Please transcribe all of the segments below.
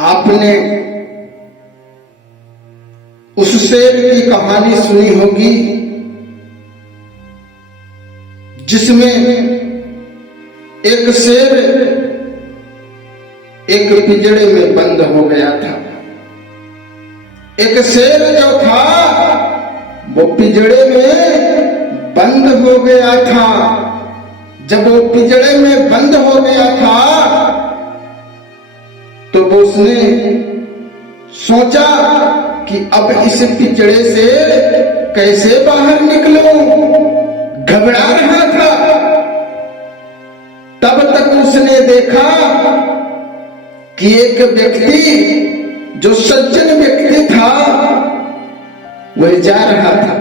आपने उस शेर की कहानी सुनी होगी जिसमें एक शेर एक पिंजड़े में बंद हो गया था। एक शेर जो था वो पिंजड़े में बंद हो गया था। जब वो पिंजड़े में बंद हो गया था तो वो उसने सोचा कि अब इस पिंजड़े से कैसे बाहर निकलूं। घबरा रहा था। तब तक उसने देखा कि एक व्यक्ति जो सज्जन व्यक्ति था वह जा रहा था।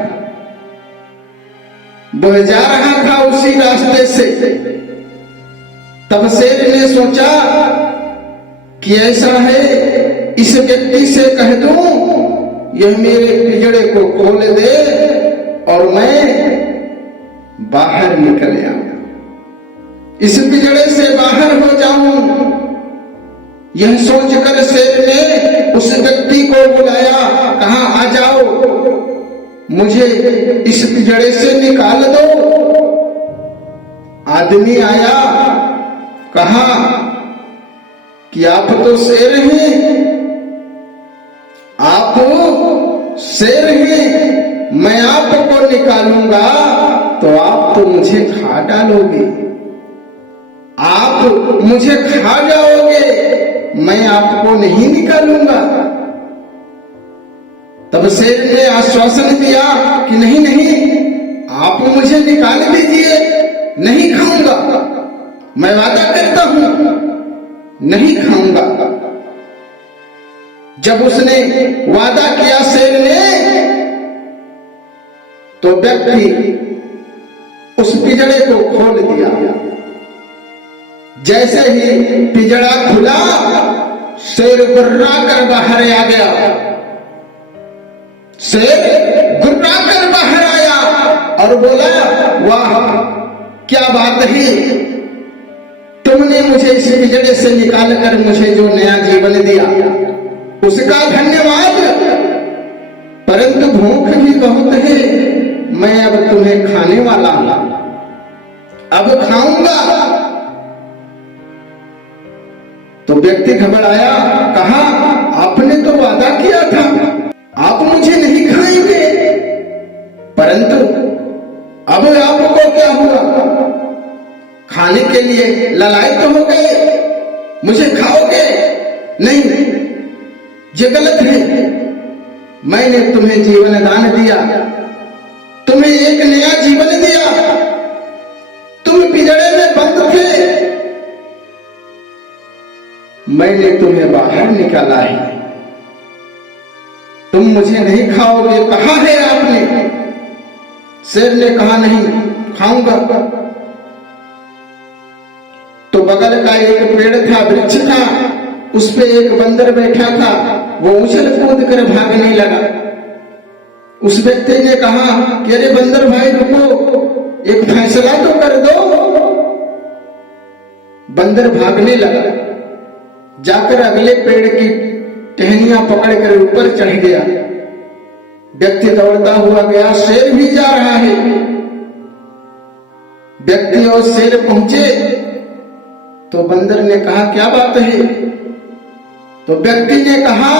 वह जा रहा था उसी रास्ते से। तब शेर ने सोचा कि ऐसा है, इस व्यक्ति से कह दूं यह मेरे पिंजड़े को खोल दे और मैं बाहर निकल आऊं, इस पिंजड़े से बाहर हो जाऊं। यह सोचकर शेर ने उस व्यक्ति को बुलाया, कहा आ जाओ, मुझे इस पिंजड़े से निकाल दो। आदमी आया, कहा कि आप तो शेर हैं, आप शेर हैं, मैं आपको निकालूंगा तो आप तो मुझे खा डालोगे, आप मुझे खा जाओगे, मैं आपको नहीं निकालूंगा। तब शेर ने आश्वासन दिया कि नहीं नहीं, आप मुझे निकाल दीजिए, नहीं खाऊंगा, मैं वादा करता हूं नहीं खाऊंगा। जब उसने वादा किया शेर ने तो व्यक्ति उस पिंजड़े को खोल दिया। जैसे ही पिंजड़ा खुला शेर गुर्रा कर बाहर आ गया। शेर गुर्रा कर बाहर आया और बोला, वाह क्या बात है, तुमने मुझे इस पिंजड़े से निकाल कर मुझे जो नया जीवन दिया उसका धन्यवाद, परंतु भूख भी बहुत है, मैं अब तुम्हें खाने वाला हूं, अब खाऊंगा। तो व्यक्ति घबराया, कहा आपने तो वादा किया था आप मुझे नहीं खाएंगे, परंतु अब आपको क्या हुआ, खाने के लिए ललायत हो गए, मुझे खाओगे? नहीं, ये गलत है, मैंने तुम्हें जीवन दान दिया, तुम्हें एक नया जीवन दिया, तुम पिंजड़े में बंद थे, मैंने तुम्हें बाहर निकाला है, तुम मुझे नहीं खाओगे, कहा है आपने? शेर ने कहा नहीं खाऊंगा। तो बगल का एक पेड़ था, वृक्ष था, उस पे एक बंदर बैठा था, वो उछल कूद कर भागने लगा। उस व्यक्ति ने कहा कि अरे बंदर भाई रुको, एक फैसला तो कर दो। बंदर भागने लगा, जाकर अगले पेड़ की टहनियां पकड़कर ऊपर चढ़ गया। व्यक्ति दौड़ता हुआ गया, शेर भी जा रहा है। व्यक्ति और शेर पहुंचे तो बंदर ने कहा क्या बात है? तो व्यक्ति ने कहा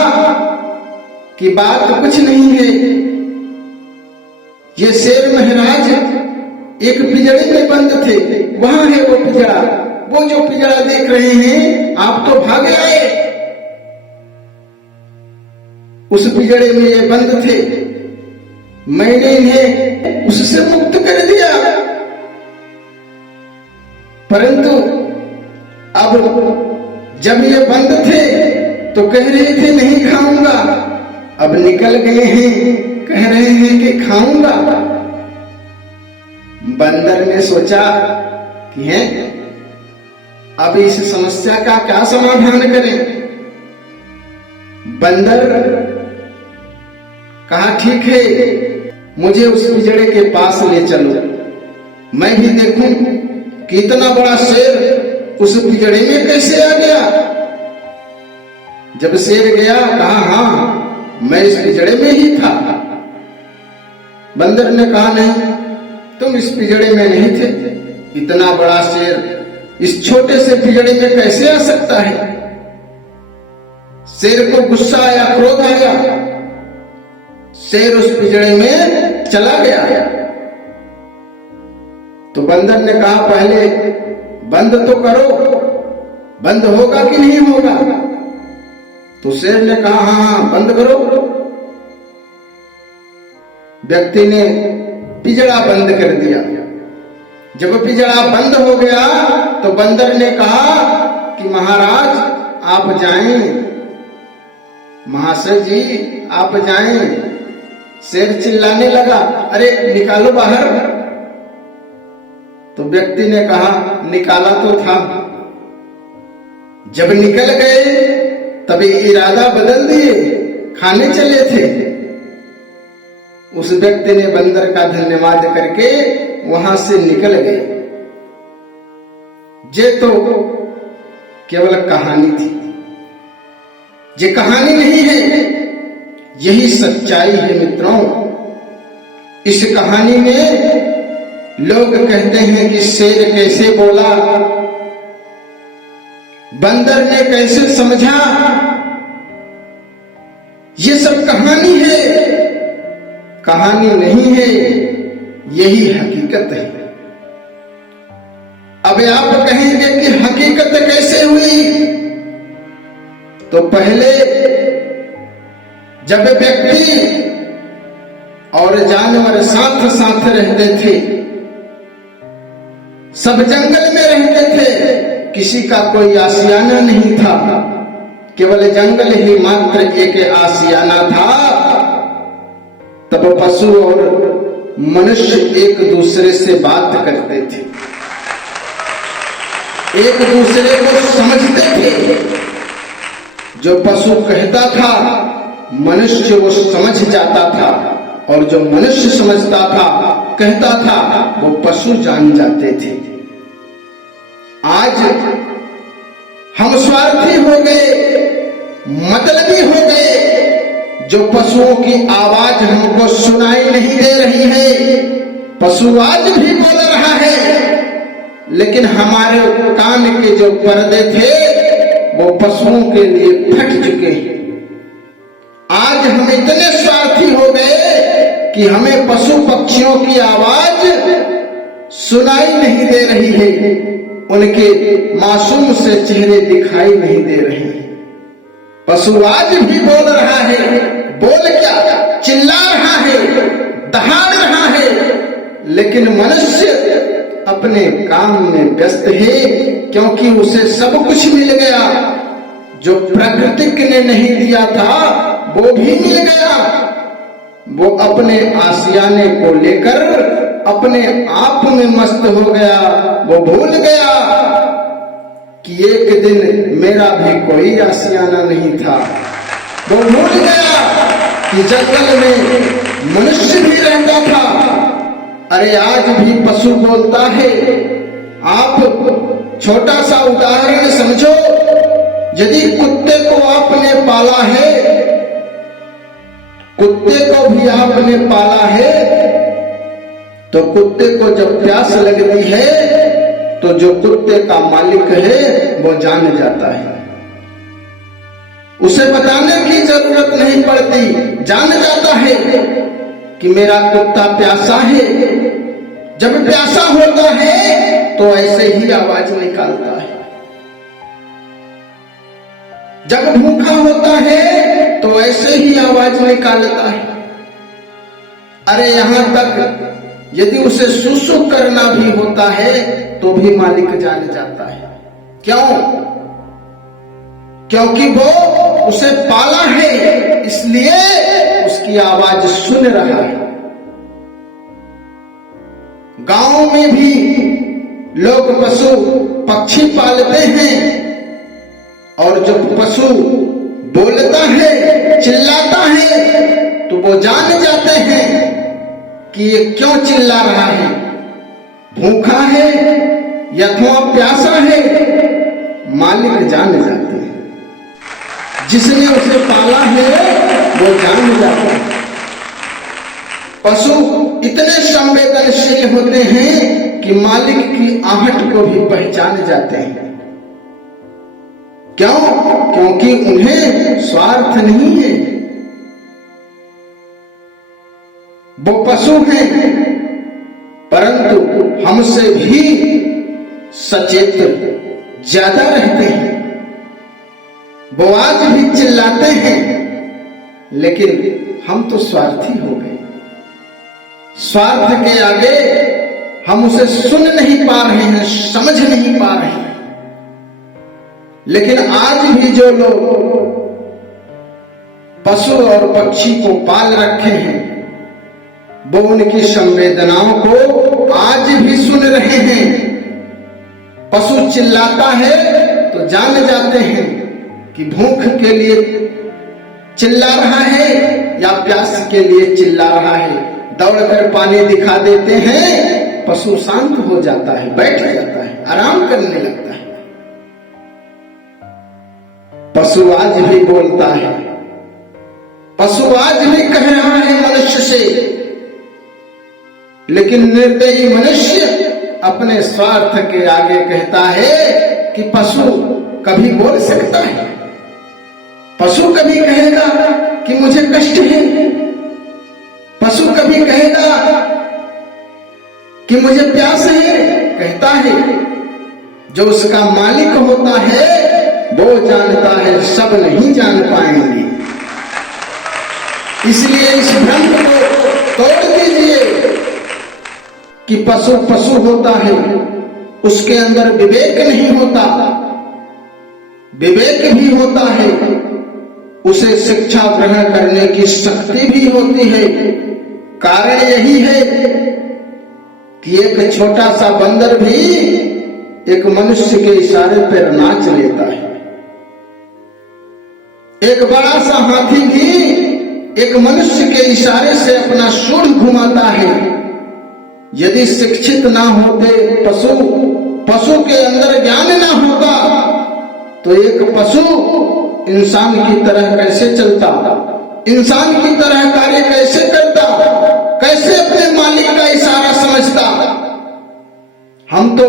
कि बात कुछ नहीं है, ये शेर महाराज एक पिंजड़े में बंद थे, वहां है वो पिंजड़ा, वो जो पिंजड़ा देख रहे हैं आप तो भागे आए, उस पिंजड़े में ये बंद थे, मैंने इन्हें उससे मुक्त कर दिया, परंतु अब जब ये बंद थे तो कह रहे थे नहीं खाऊंगा, अब निकल गए हैं कह रहे हैं कि खाऊंगा। बंदर ने सोचा कि है अब इस समस्या का क्या समाधान करें। बंदर कहा ठीक है, मुझे उस पिंजड़े के पास ले चलो, मैं भी देखूं कि इतना बड़ा शेर उस पिंजड़े में कैसे आ गया। जब शेर गया कहा हाँ मैं इस पिंजड़े में ही था। बंदर ने कहा नहीं, तुम इस पिंजड़े में नहीं थे। इतना बड़ा शेर इस छोटे से पिंजड़े में कैसे आ सकता है? शेर को गुस्सा आया, क्रोध आया, शेर उस पिंजड़े में चला गया। तो बंदर ने कहा पहले बंद तो करो, बंद होगा कि नहीं होगा? तो शेर ने कहा हाँ हाँ बंद करो। व्यक्ति ने पिंजड़ा बंद कर दिया। जब पिंजड़ा बंद हो गया तो बंदर ने कहा कि महाराज आप जाएं, महाशय जी आप जाएं। शेर चिल्लाने लगा, अरे निकालो बाहर। तो व्यक्ति ने कहा निकाला तो था, जब निकल गए तभी इरादा बदल दिए, खाने चले थे। उस व्यक्ति ने बंदर का धन्यवाद करके वहां से निकल गए। ये तो केवल कहानी थी, ये कहानी नहीं है, यही सच्चाई है मित्रों। इस कहानी में लोग कहते हैं कि शेर कैसे बोला, बंदर ने कैसे समझा, ये सब कहानी है। कहानी नहीं है, यही हकीकत है। अब आप कहेंगे कि हकीकत कैसे हुई? तो पहले जब व्यक्ति और जानवर साथ साथ रहते थे, सब जंगल में रहते थे, किसी का कोई आशियाना नहीं था, केवल जंगल ही मात्र एक आशियाना था। तब पशु और मनुष्य एक दूसरे से बात करते थे, एक दूसरे को समझते थे। जो पशु कहता था मनुष्य वो समझ जाता था, और जो मनुष्य समझता था कहता था वो पशु जान जाते थे। आज हम स्वार्थी हो गए, मतलबी हो गए। जो पशुओं की आवाज हमको सुनाई नहीं दे रही है, पशु आज भी बोल रहा है, लेकिन हमारे कान के जो पर्दे थे वो पशुओं के लिए फट चुके हैं। आज हम इतने स्वार्थी हो गए कि हमें पशु पक्षियों की आवाज सुनाई नहीं दे रही है, उनके मासूम से चेहरे दिखाई नहीं दे रहे हैं। पशु आज भी बोल रहा है, बोल क्या, चिल्ला रहा है, दहाड़ रहा है, लेकिन मनुष्य अपने काम में व्यस्त है, क्योंकि उसे सब कुछ मिल गया। जो प्रकृति ने नहीं दिया था वो भी मिल गया। वो अपने आशियाने को लेकर अपने आप में मस्त हो गया। वो भूल गया कि एक दिन मेरा भी कोई आशियाना नहीं था। वो भूल गया कि जंगल में मनुष्य भी रहता था। अरे आज भी पशु बोलता है। आप छोटा सा उदाहरण समझो, यदि कुत्ते को आपने पाला है, कुत्ते को भी आपने पाला है, तो कुत्ते को जब प्यास लगती है तो जो कुत्ते का मालिक है वो जान जाता है, उसे बताने की जरूरत नहीं पड़ती, जान जाता है कि मेरा कुत्ता प्यासा है। जब प्यासा होता है तो ऐसे ही आवाज निकालता है, जब भूखा होता है तो ऐसे ही आवाज निकालता है। अरे यहां तक यदि उसे सुसु करना भी होता है तो भी मालिक जान जाता है। क्यों? क्योंकि वो उसे पाला है, इसलिए उसकी आवाज सुन रहा है। गांव में भी लोग पशु पक्षी पालते हैं, और जब पशु बोलता है, चिल्लाता है, तो वो जान जाते हैं कि ये क्यों चिल्ला रहा है, भूखा है या थोड़ा प्यासा है। मालिक जान जाते हैं। जिसने उसे पाला है वो जान जाता है। पशु इतने संवेदनशील होते हैं कि मालिक की आहट को भी पहचान जाते हैं। क्यों? क्योंकि उन्हें स्वार्थ नहीं है। वो पशु हैं, परंतु हमसे भी सचेत ज्यादा रहते हैं। वो आज भी चिल्लाते हैं, लेकिन हम तो स्वार्थी हो गए। स्वार्थ के आगे हम उसे सुन नहीं पा रहे हैं, समझ नहीं पा रहे हैं। लेकिन आज भी जो लोग पशु और पक्षी को पाल रखे हैं, वो उनकी संवेदनाओं को आज भी सुन रहे हैं। पशु चिल्लाता है तो जान जाते हैं कि भूख के लिए चिल्ला रहा है या प्यास के लिए चिल्ला रहा है। दौड़कर पानी दिखा देते हैं, पशु शांत हो जाता है, बैठ जाता है, आराम करने लगता है। पशु आज भी बोलता है, पशु आज भी कह रहा है मनुष्य से, लेकिन निर्दयी मनुष्य अपने स्वार्थ के आगे कहता है कि पशु कभी बोल सकता है। पशु कभी कहेगा कि मुझे कष्ट है। पशु कभी कहेगा कि मुझे प्यास है। कहता है जो उसका मालिक होता है वो जानता है, सब नहीं जान पाएंगे। इसलिए इस भ्रम को तोड़ दीजिए कि पशु पशु होता है, उसके अंदर विवेक नहीं होता। विवेक भी होता है, उसे शिक्षा ग्रहण करने की शक्ति भी होती है। कारण यही है कि एक छोटा सा बंदर भी एक मनुष्य के इशारे पर नाच लेता है। एक बड़ा सा हाथी भी एक मनुष्य के इशारे से अपना सूंड घुमाता है। यदि शिक्षित ना होते पशु के अंदर ज्ञान ना होता तो एक पशु इंसान की तरह कैसे चलता, इंसान की तरह कार्य कैसे करता, कैसे अपने मालिक का इशारा समझता। हम तो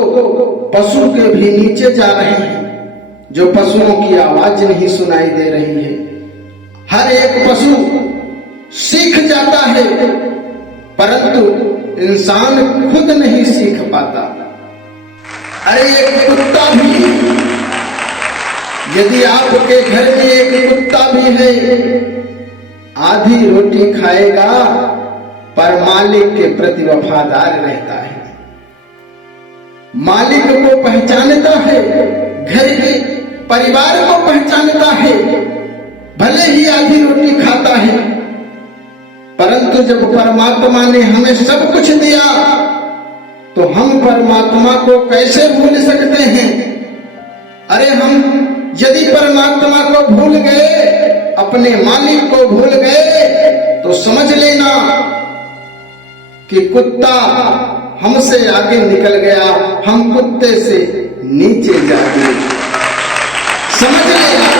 पशु के भी नीचे जा रहे हैं, जो पशुओं की आवाज नहीं सुनाई दे रही है। हर एक पशु सीख जाता है, परंतु इंसान खुद नहीं सीख पाता। अरे एक कुत्ता भी, यदि आपके घर में एक कुत्ता भी है, आधी रोटी खाएगा पर मालिक के प्रति वफादार रहता है। मालिक को पहचानता है, घर के परिवार को पहचानता है। भले ही आधी रोटी खाता है, परंतु जब परमात्मा ने हमें सब कुछ दिया तो हम परमात्मा को कैसे भूल सकते हैं। अरे हम यदि परमात्मा को भूल गए, अपने मालिक को भूल गए, तो समझ लेना कि कुत्ता हमसे आगे निकल गया, हम कुत्ते से नीचे जा गए। समझ लेना।